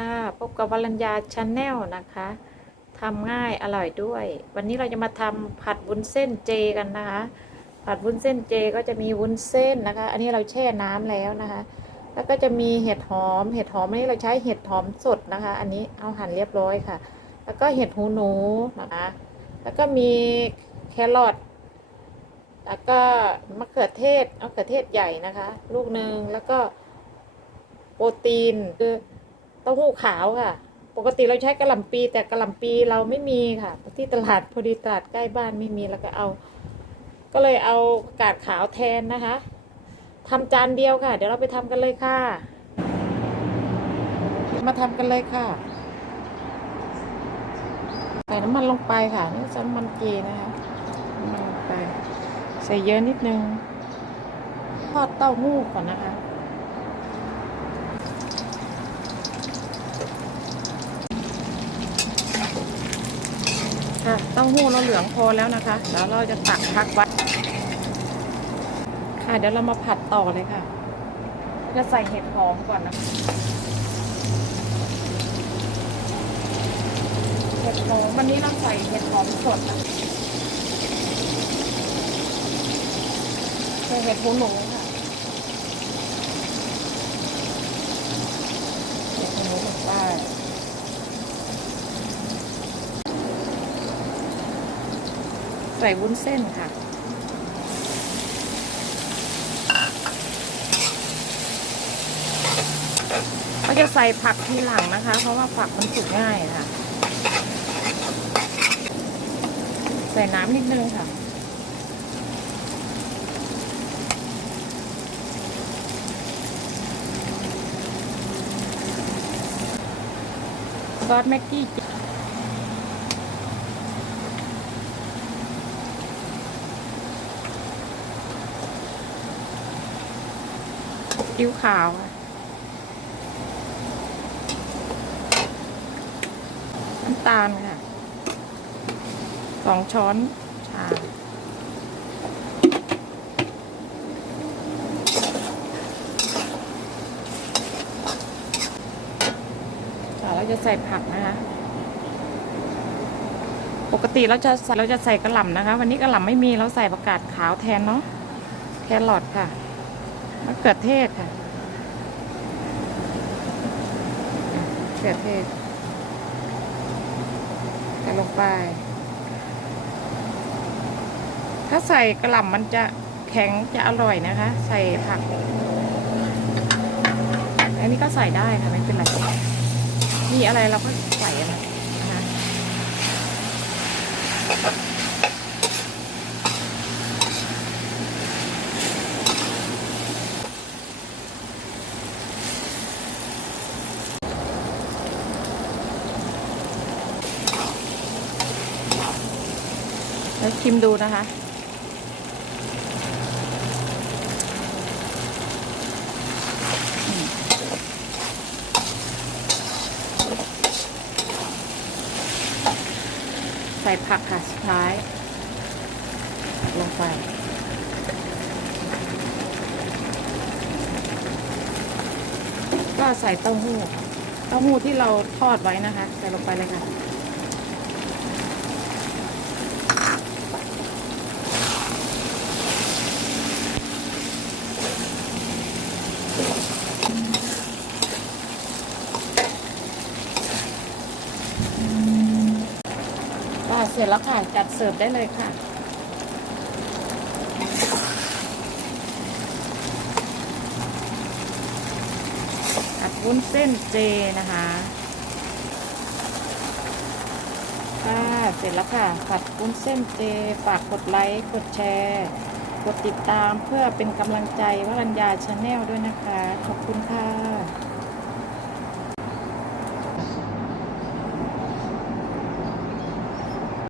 ค่ะ พบกับวรัญญาชาแนลนะคะทำง่ายอร่อยด้วย วันนี้เราจะมาทำผัดวุ้นเส้นเจกันนะคะ ผัดวุ้นเส้นเจก็จะมีวุ้นเส้นนะคะ อันนี้เราแช่น้ำแล้วนะคะ แล้วก็จะมีเห็ดหอม เห็ดหอมอันนี้เราใช้เห็ดหอมสดนะคะ อันนี้เอาหั่นเรียบร้อยค่ะ แล้วก็เห็ดหูหนูนะคะ แล้วก็มีแครอทแล้วก็มะเขือเทศมะเขือเทศใหญ่นะคะ ลูกหนึ่งแล้วก็โปรตีนคือ ต้าหู้ขาวค่ะ ปกติเราใช้กระหล่ำปี แต่กระหล่ำปีเราไม่มีค่ะ ที่ตลาดพอดีตลาดใกล้บ้านไม่มีแล้วก็เอา ก็เลยเอากาดขาวแทนนะคะทำจานเดียวค่ะ เดี๋ยวเราไปทำกันเลยค่ะ มาทำกันเลยค่ะใส่น้ำมันลงไปค่ะนี่ใส่น้ำมันเกีนะคะน้ำมันลงไป ใส่เยอะนิดนึงทอดเต้าหู้ก่อนนะคะ ค่ะเต้าหู้เราเหลืองพอแล้วนะคะเดี๋ยวเราจะตักพักไว้ค่ะเดี๋ยวเรามาผัดต่อเลยค่ะ จะใส่เห็ดหอมก่อนนะเห็ดหอมวันนี้เราใส่เห็ดหอมสดนะเห็ดหูหนูค่ะเห็ดหูหนูลงไป ใส่วุ้นเส้นค่ะก็จะใส่ผักทีหลังนะคะ เพราะว่าผักมันสุกง่ายค่ะ ใส่น้ำนิดนึงค่ะซอสแม็กกี้ จิ้วขาวค่ะน้ำตาลค่ะสองช้อนชาเราจะใส่ผักนะคะ ปกติเราจะใส่เราจะใส่กระหล่ำนะคะ วันนี้กระหล่ำไม่มีเราใส่ประกาศขาวแทนเนาะแครอทค่ะ มะเขือเทศค่ะมะเขือเทศใส่ลงไป ถ้าใส่กระหล่ำมันจะแข็งจะอร่อยนะคะ ใส่ผัก อันนี้ก็ใส่ได้ค่ะไม่เป็นไรมีอะไรเราก็ใส่นะนะคะ แล้วชิมดูนะคะ ใส่ผักค่ะสุดท้ายลงไปก็ใส่เต้าหู้ เต้าหู้ที่เราทอดไว้นะคะ ใส่ลงไปเลยค่ะ ร็จแล้วค่ะ จัดเสิร์ฟได้เลยค่ะ อัดวุ้นเส้นเจนะคะค่ะ เสร็จแล้วค่ะ ผัดวุ้นเส้นเจ ฝากกดไลค์ กดแชร์ กดติดตามเพื่อเป็นกำลังใจวรัญญาชาแนลด้วยนะคะ ขอบคุณค่ะ